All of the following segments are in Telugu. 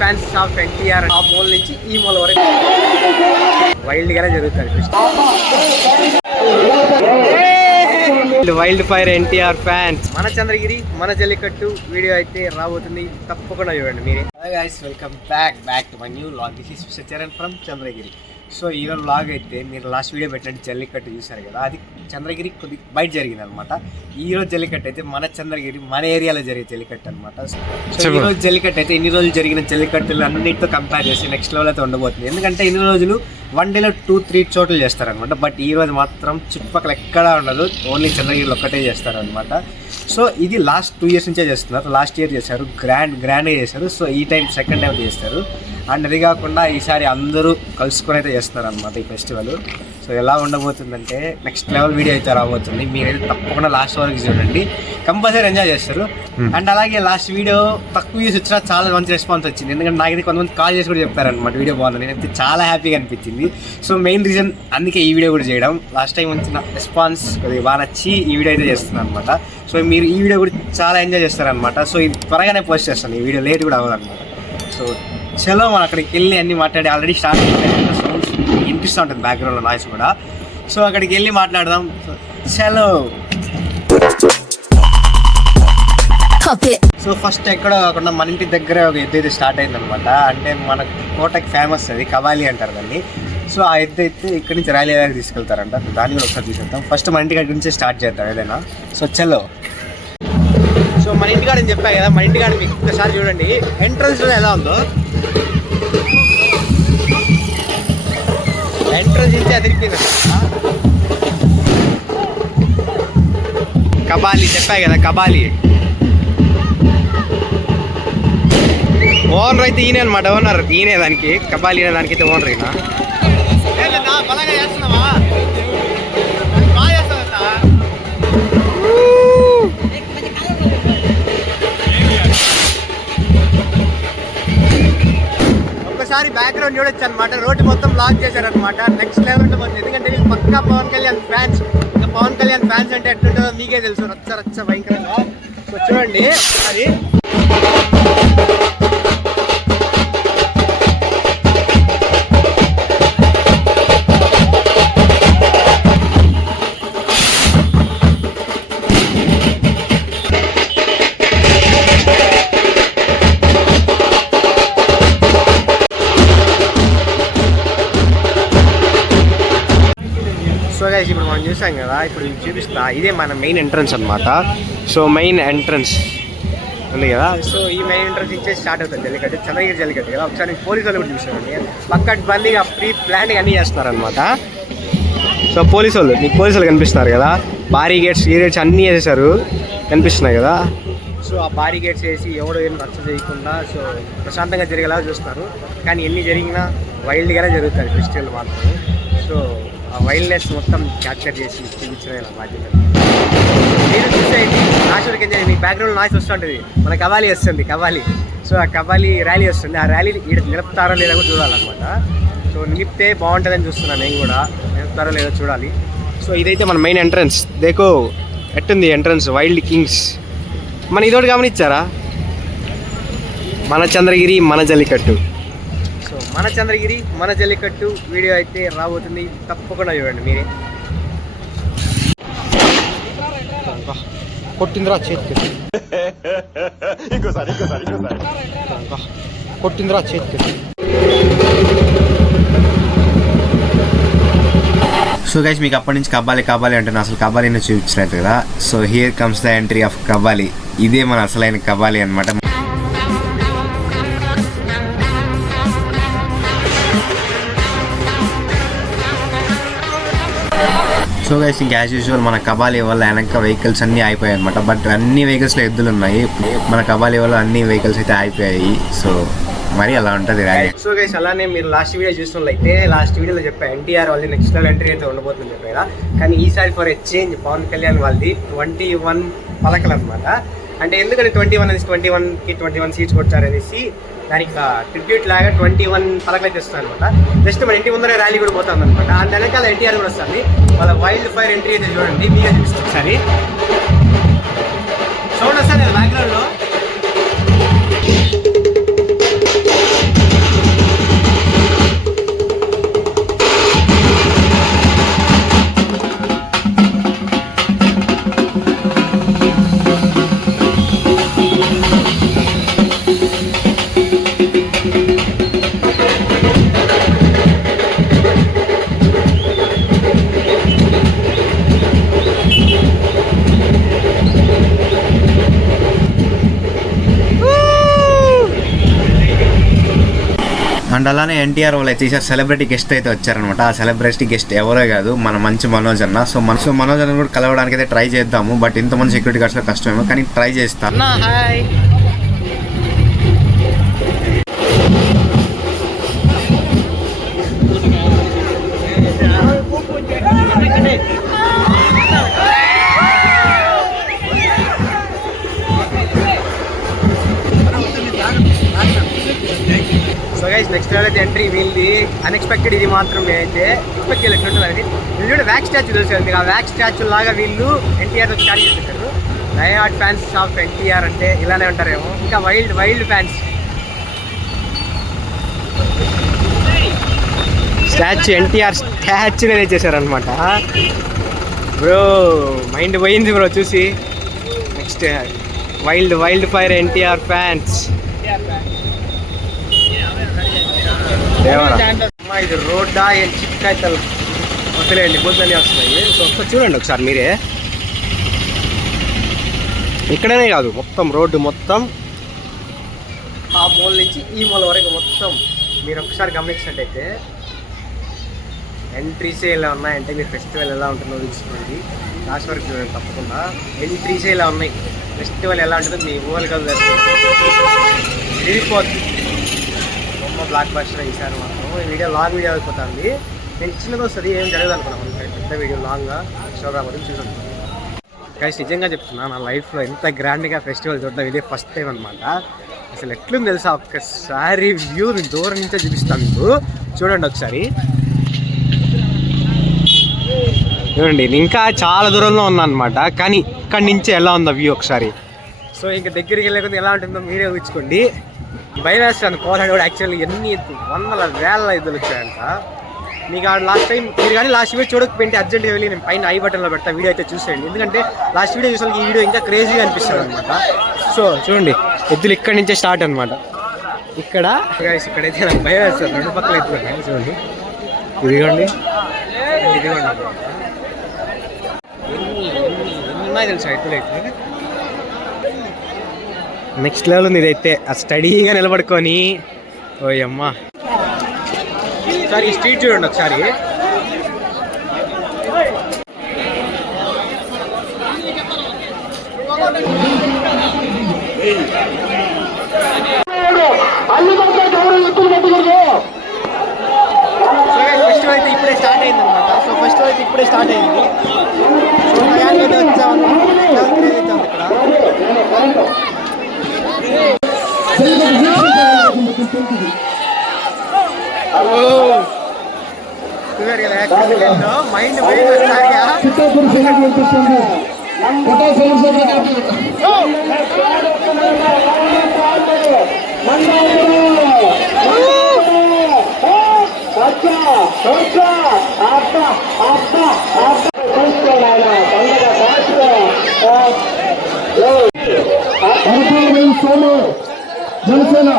ఫ్యాన్స్ ఆఫ్ ఎన్టీఆర్ ఆ మూల నుంచి ఈ మూల వరకు వైల్డ్ గానే జరుగుతుంది. వైల్డ్ ఫైర్ ఎన్టీఆర్ ఫ్యాన్స్, మన చంద్రగిరి మన జల్లికట్టు వీడియో అయితే రాబోతుంది, తప్పకుండా చూడండి మీరే. Guys welcome back to my new vlog. This is Charan from Chandragiri. So ఈరోజు వ్లాగ్ అయితే మీరు లాస్ట్ వీడియో పెట్టినట్టు జల్లికట్టు చూసారు కదా, అది చంద్రగిరి కొద్ది బయట జరిగింది అనమాట. ఈరోజు జల్లికట్టు అయితే మన చంద్రగిరి మన ఏరియాలో జరిగే జల్లికట్టు అనమాట. సో ఈరోజు జల్లికట్టు అయితే ఇన్ని రోజులు జరిగిన జల్లికట్టులు అన్నిటితో కంపేర్ చేసి నెక్స్ట్ లెవెల్ అయితే ఉండబోతుంది. ఎందుకంటే ఇన్ని రోజులు వన్ డేలో 2-3 చోట్ల చేస్తారనమాట. బట్ ఈ రోజు మాత్రం చుట్టుపక్కల ఎక్కడా ఉండదు, ఓన్లీ చంద్రగిరిలో ఒక్కటే చేస్తారనమాట. సో ఇది లాస్ట్ 2 years నుంచే చేస్తున్నారు. లాస్ట్ ఇయర్ చేశారు, గ్రాండ్గా చేశారు. సో ఈ టైం సెకండ్ టైం చేస్తారు. అండ్ అది కాకుండా ఈసారి అందరూ కలుసుకొని అయితే చేస్తున్నారు అనమాట ఈ ఫెస్టివల్. సో ఎలా ఉండబోతుందంటే నెక్స్ట్ లెవెల్ వీడియో అయితే రాబోతుంది. మీరైతే తప్పకుండా లాస్ట్ వరకు చూడండి, కంపల్సరీ ఎంజాయ్ చేస్తారు. అండ్ అలాగే లాస్ట్ వీడియో తక్కువ వ్యూస్ వచ్చినా చాలా మంచి రెస్పాన్స్ వచ్చింది. ఎందుకంటే నాకైతే కొంతమంది కాల్ చేసి కూడా చెప్పారనమాట వీడియో బాగుంది. నేనైతే చాలా హ్యాపీగా అనిపించింది. సో మెయిన్ రీజన్ అందుకే ఈ వీడియో కూడా చేయడం. లాస్ట్ టైం వచ్చిన రెస్పాన్స్ కొద్దిగా బాగా నచ్చి ఈ వీడియో అయితే చేస్తున్నాను అనమాట. సో మీరు ఈ వీడియో కూడా చాలా ఎంజాయ్ చేస్తారనమాట. సో ఇది త్వరగానే పోస్ట్ చేస్తాను, ఈ వీడియో లేట్ కూడా అవ్వదన్నమాట. సో చలో మనం అక్కడికి వెళ్ళి అన్నీ మాట్లాడి ఆల్రెడీ స్టార్ట్ అయిపోయింది. సౌండ్స్ వినిపిస్తూ ఉంటుంది బ్యాక్గ్రౌండ్లో నాయిస్ కూడా. సో అక్కడికి వెళ్ళి మాట్లాడదాం. చలో. సో ఫస్ట్ ఎక్కడో కాకుండా మన ఇంటి దగ్గర ఒక ఎద్దు అయితే స్టార్ట్ అయిందనమాట. అంటే మన కోటకి ఫేమస్ అది కబాలి అంటారు దాన్ని. సో ఆ ఎద్దు అయితే ఇక్కడి నుంచి ర్యాలీ దాకా తీసుకెళ్తారంట. దాన్ని కూడా ఒకసారి తీసుకెళ్తాం. ఫస్ట్ మన ఇంటి దగ్గర నుంచే స్టార్ట్ చేద్దాం ఏదైనా. సో చలో. సో మన ఇంటికాడ నేను చెప్పాను కదా, మన ఇంటికాడ మీకు ఒక్కసారి చూడండి ఎంట్రన్స్లో ఎలా ఉందో. ఎంట్రన్స్ నుంచి అదిరిపోయింది. కబాలి చెప్పాయి కదా, కబాలి ఓనర్ అయితే ఈయన అనమాట. ఓనర్ ఈయనే, దానికి కబాలి అనే దానికి అయితే ఓనర్ ఈయన. బలంగా చేస్తున్నావా? బాగా చేస్తావా? ఒక్కసారి బ్యాక్గ్రౌండ్ చూడొచ్చు అనమాట. రోడ్డు మొత్తం బ్లాక్ చేశారనమాట. నెక్స్ట్ లెవెల్ ఉంటుంది. ఎందుకంటే వీళ్ళు పక్కా పవన్ కళ్యాణ్ ఫ్యాన్స్. ఇంకా పవన్ కళ్యాణ్ ఫ్యాన్స్ అంటే ఎట్లుంటుందో మీకే తెలుసు, రచ్చ భయంకరంగా. సో చూడండి అది. ఇప్పుడు మనం చూసాం కదా, ఇప్పుడు చూపిస్తా. ఇదే మన మెయిన్ ఎంట్రన్స్ అనమాట. సో మెయిన్ ఎంట్రన్స్ ఉంది కదా. సో ఈ మెయిన్ ఎంట్రన్స్ ఇచ్చే స్టార్ట్ అవుతుంది జల్లికట్టు, చంద్రగిరి జల్లికట్టు కదా. ఒకసారి పోలీసు వాళ్ళు కూడా చూసామండి, పక్కటి బందీగా ప్రీ ప్లాన్గా అన్నీ చేస్తున్నారనమాట. సో పోలీసు వాళ్ళు, మీకు పోలీసు వాళ్ళు కనిపిస్తున్నారు కదా, బారిగేట్స్ గేట్స్ అన్నీ వేసేసారు, కనిపిస్తున్నాయి కదా. సో ఆ బారిగేట్స్ వేసి ఎవడో ఏం రచ్చ చేయకుండా సో ప్రశాంతంగా జరిగేలా చూస్తున్నారు. కానీ ఎన్ని జరిగినా వైల్డ్గానే జరుగుతుంది ఫెస్టివల్ మాత్రం. సో ఆ వైల్డ్నెస్ మొత్తం క్యాప్చర్ చేసి చూపించడం ఇలా బాధ్యత. మీరు చూసేయండి, నాశవరికి ఎంజాయ్. మీ బ్యాక్గ్రౌండ్ నాయిస్ వస్తుంటుంది, మన కబాలి వస్తుంది, కబాలి. సో ఆ కబాలి ర్యాలీ వస్తుంది. ఆ ర్యాలీ నిలుపుతారో లేదో కూడా చూడాలన్నమాట. సో నిలిపితే బాగుంటుందని చూస్తున్నాను నేను కూడా, నిలుపుతారో లేదో చూడాలి. సో ఇదైతే మన మెయిన్ ఎంట్రన్స్. దేకో ఎట్టుంది ఎంట్రన్స్, వైల్డ్ కింగ్స్. మన ఇదోటి గమనించారా, మన చంద్రగిరి మన జల్లికట్టు. సో మన చంద్రగిరి మన జల్లికట్టు వీడియో అయితే రాబోతుంది, తప్పకుండా చూడండి మీరే. కొట్టిందిరా చేతికి, కొట్టిందిరా చేతికి. సో గైస్ మీకు అప్పటి నుంచి కబాలి అంటే అసలు కబాలిని చూపించలేదు కదా. So here comes the entry of Kabali. ఇదే మన అసలైన కబాలి అనమాట. సో గైస్ ఇంకా యాజ్ యూజువల్ మన కబాలి వల్ల వెనక వెహికల్స్ అన్నీ అయిపోయాయి అనమాట. బట్ అన్ని వెహికల్స్లో ఎద్దులు ఉన్నాయి. మన కబాలి వల్ల అన్ని వెహికల్స్ అయితే అయిపోయాయి. సో మరి అలా ఉంటుంది ర్యాలీ. సో గైస్ అలానే మీరు లాస్ట్ వీడియో చూస్తున్నట్లయితే, లాస్ట్ వీడియోలో చెప్పా ఎన్టీఆర్ వాళ్ళది నెక్స్ట్ లెవెల్ ఎంట్రీ అయితే ఉండబోతుంది చెప్పా కదా. కానీ ఈసారి for a change Pawan Kalyan వాళ్ళది 21 పలకలు అనమాట. అంటే ఎందుకంటే 21కి 21 సీట్స్ కొట్టారనేసి దానికి ట్రిబ్యూట్ లాగా 21 పలకలు అయితే వస్తుంది అనమాట. జస్ట్ మన ఇంటి ముందరే ర్యాలీ కూడా పోతుంది అనమాట. ఆ వెనకాల ఎన్టీఆర్ కూడా వస్తుంది. వాళ్ళ వైల్డ్ ఫైర్ ఎంట్రీ అయితే చూడండి, మీగా చూపిస్తుంది ఒకసారి. సౌండ్ వస్తుంది బ్యాక్గ్రౌండ్లో. అండ్ అలానే ఎన్టీఆర్ వాళ్ళు అయితే సెలబ్రిటీ గెస్ట్ అయితే వచ్చారనమాట. ఆ సెలబ్రిటీ గెస్ట్ ఎవరో కాదు, మన మంచి మనోజ్ అన్న. సో మనోజ్ అన్న కూడా కలవడానికి అయితే ట్రై చేద్దాము. బట్ ఇంతమంది సెక్యూరిటీ గార్డ్స్ కష్టమేమో, కానీ ట్రై చేస్తాను. సో గైస్ నెక్స్ట్ లెవెల్ అయితే ఎంట్రీ వీళ్ళది అన్ఎక్స్పెక్టెడ్. ఇది మాత్రం నేనైతే ఎక్స్పెక్ట్ చేయలేకుంటుందని వీళ్ళు వ్యాక్ స్టాచ్యూ తెలుసు మీకు. ఆ వ్యాక్ స్టాచ్యూ లాగా వీళ్ళు ఎన్టీఆర్తో స్టార్ట్ చేస్తుంటారు. Die hard fans of NTR అంటే ఇలానే ఉంటారేమో. ఇంకా వైల్డ్ ఫ్యాన్స్. స్టాచ్యూ ఎన్టీఆర్ స్టాచ్యూనే తెచ్చేసారనమాట. బ్రో మైండ్ పోయింది బ్రో చూసి. Next wild fire NTR fans. ఇది రోడ్డా చిక్కాయతలు వదిలేండి, బుద్ధని వస్తున్నాయి. సో ఒకసారి చూడండి ఒకసారి మీరే. ఇక్కడనే కాదు, మొత్తం రోడ్డు మొత్తం ఆ మూల నుంచి ఈ మూల వరకు మొత్తం మీరు ఒకసారి గమనించినట్టయితే ఎంట్రీసే ఇలా ఉన్నాయంటే మీరు ఫెస్టివల్ ఎలా ఉంటుందో చూసుకోండి. లాస్ట్ వరకు చూడండి తప్పకుండా. ఎంట్రీసే ఇలా ఉన్నాయి. ఫెస్టివల్ ఎలా ఉంటుందో మీ ఊహలు కదా వెళ్ళిపోద్ది. బొమ్మ బ్లాక్ బస్టర్ ఈసారి మాత్రం ఈ వీడియో లాంగ్ వీడియో అయిపోతుంది. నేను చిన్నది వస్తుంది, ఏం జరగదు అనుకున్నాను. పెద్ద వీడియో లాంగ్గా షోగ్రాఫర్ చూసాను. కానీ నిజంగా చెప్తున్నా, నా లైఫ్లో ఎంత గ్రాండ్గా ఫెస్టివల్ చూడడం ఇదే ఫస్ట్ టైం అనమాట. అసలు ఎట్లుంది తెలుసా, ఒక్కసారి వ్యూ దూరం నుంచే చూపిస్తాను మీకు. చూడండి ఒకసారి చూడండి. ఇంకా చాలా దూరంలో ఉన్నా అనమాట, కానీ ఇక్కడి నుంచే ఎలా ఉందో వ్యూ ఒకసారి. సో ఇంకా దగ్గరికి వెళ్ళకుండా ఎలా ఉంటుందో మీరే ఊహించుకోండి. భయం వేస్తాను. కోలాడు కూడా యాక్చువల్లీ ఎన్ని వందల వేల ఇద్దరు వచ్చాయంట. మీకు లాస్ట్ టైం మీరు కానీ లాస్ట్ వీడియో చూడకపోయింటే అర్జెంట్గా వెళ్ళి నేను పైన ఐ బటన్లో పెడతా, వీడియో అయితే చూసేయండి. ఎందుకంటే లాస్ట్ వీడియో చూసాక ఈ వీడియో ఇంకా క్రేజీగా అనిపిస్తుంది అనమాట. సో చూడండి, ఎద్దులు ఇక్కడి నుంచే స్టార్ట్ అనమాట. ఇక్కడైతే నాకు భయం వేస్తుంది. రెండు పక్కల ఎత్తులు చూడండి. ఇదిగోండి ఎన్ని ఉన్నాయి తెలుసా ఎత్తులు అయితే. నెక్స్ట్ లెవెల్ ఉంది ఇదైతే. స్టడీగా నిలబడుకొని ఓయమ్మా. ఒకసారి ఈ స్ట్రీట్ చూడండి ఒకసారి. ఫెస్టివల్ అయితే ఇప్పుడే స్టార్ట్ అయింది అనమాట. సో ఫెస్టివల్ అయితే ఇప్పుడే స్టార్ట్ అయింది. వచ్చాము ఇక్కడ మైండ్ జనసేన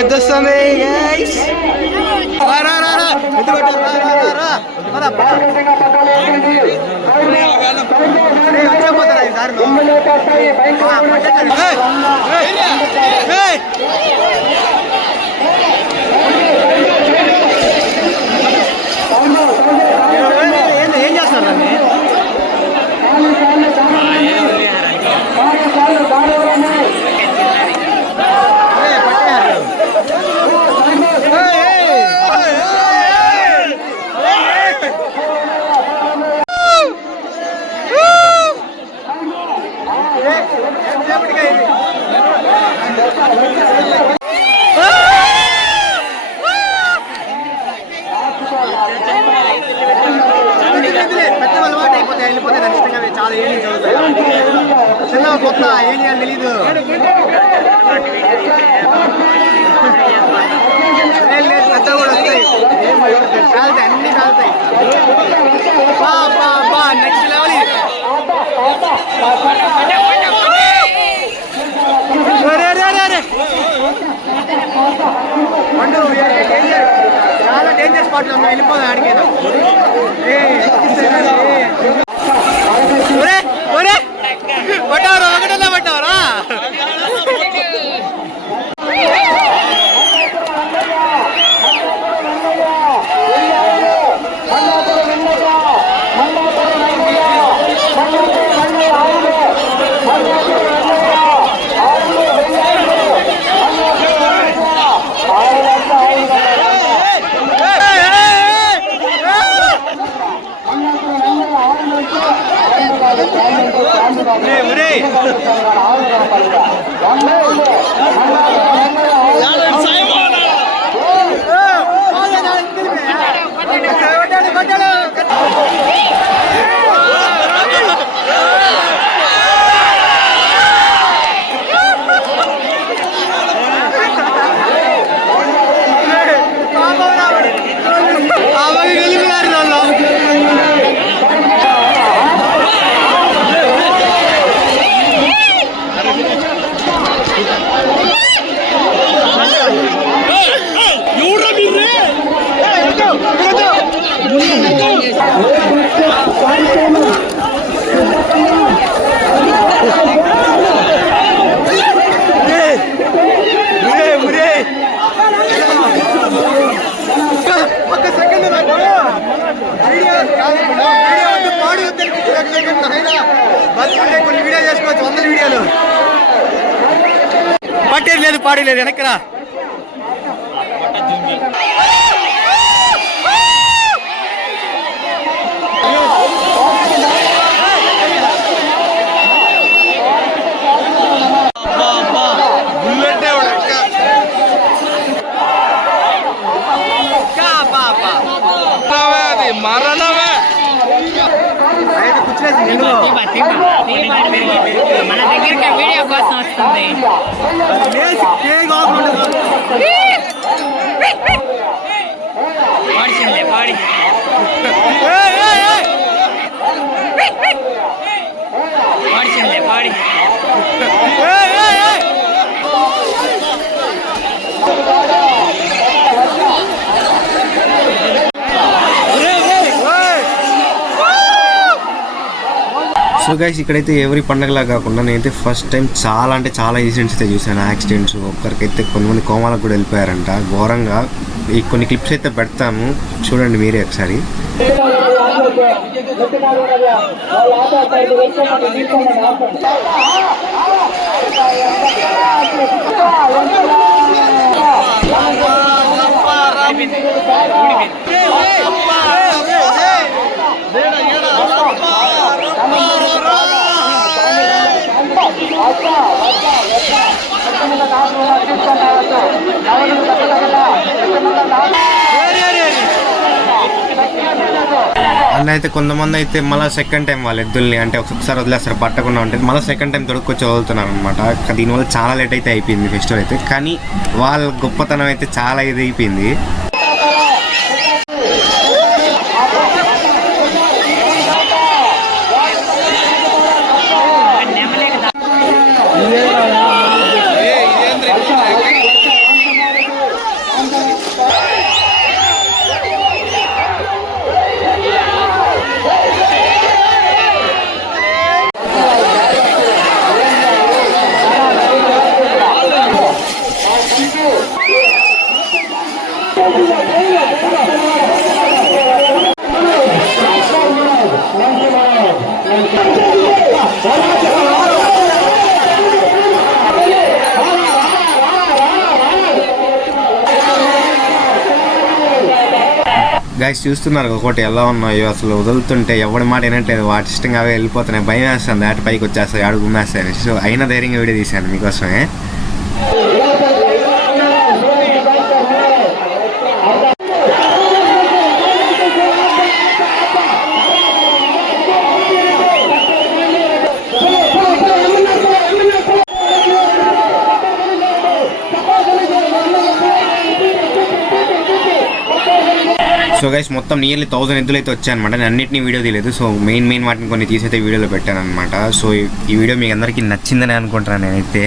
ఎద్దొస్తుంది వచ్చేపోతారా ఈసారి ఏం చేస్తారు దాన్ని? వెళ్ళిపోతే ఖచ్చితంగా చాలా ఏం చదువుతాయి. చిన్న కొత్త ఏం చేయాలి తెలీదు. పెద్ద కూడా వస్తాయి, కాలుతాయి, అన్ని కాలుతాయి. నెక్స్ట్ లెవెల్ ఇది. చాలా డేంజర్ స్పాట్ లో వెళ్ళిపోదాం ఆడికేదో. పట్టవరా ఒకటన్నా పట్టవరా? కొన్ని వీడియో చేసుకోవచ్చు, 100 వీడియోలు. పట్టేది లేదు, పాడేది లేదు, వెనక్కిరా. మన దగ్గరికి వీడియో కోసం వస్తుంది. పాడిచిందే పాడి పాడిచిందే పాడి సో గైస్ ఇక్కడైతే ఎవరి పండగలా కాకుండా నేనైతే ఫస్ట్ టైం చాలా అంటే చాలా ఇన్సిడెంట్స్ అయితే చూసాను. యాక్సిడెంట్స్, ఒక్కరికైతే కొంతమంది కోమాలకు కూడా వెళ్ళిపోయారంట ఘోరంగా. ఈ కొన్ని క్లిప్స్ అయితే పెడతాము, చూడండి మీరే ఒకసారి. అండ్ అయితే కొంతమంది అయితే మళ్ళీ సెకండ్ టైం వాళ్ళ ఎద్దుల్ని అంటే ఒకసారి వదిలేస్తారు పట్టకుండా ఉంటుంది, మళ్ళీ సెకండ్ టైం దొరుకొచ్చి వదులుతున్నారు అనమాట. దీనివల్ల చాలా లేట్ అయితే అయిపోయింది ఫెస్టివల్ అయితే. కానీ వాళ్ళ గొప్పతనం అయితే చాలా ఇది అయిపోయింది. గైస్ చూస్తున్నారు ఒకటి ఎలా ఉన్నాయో, అసలు వదులుతుంటే ఎవరి మాట వినట్లేదు, వాటి ఇష్టంగా అవే వెళ్ళిపోతున్నాయి. భయం వేస్తుంది, దాటి పైకి వచ్చేస్తాయి, అడుగు గుమ్మేస్తాయి. సో అయినా ధైర్యంగా వీడియో తీశాను మీకోసమే. సో గైస్ మొత్తం నియర్లీ 1000 ఎద్దులు అయితే వచ్చాయన్నమాట. నేను అన్నింటినీ వీడియో తీయలేదు. సో మెయిన్ వాటిని కొన్ని తీసైతే వీడియోలో పెట్టాను అనమాట. సో ఈ వీడియో మీకు అందరికీ నచ్చిందని అనుకుంటున్నాను నేనైతే.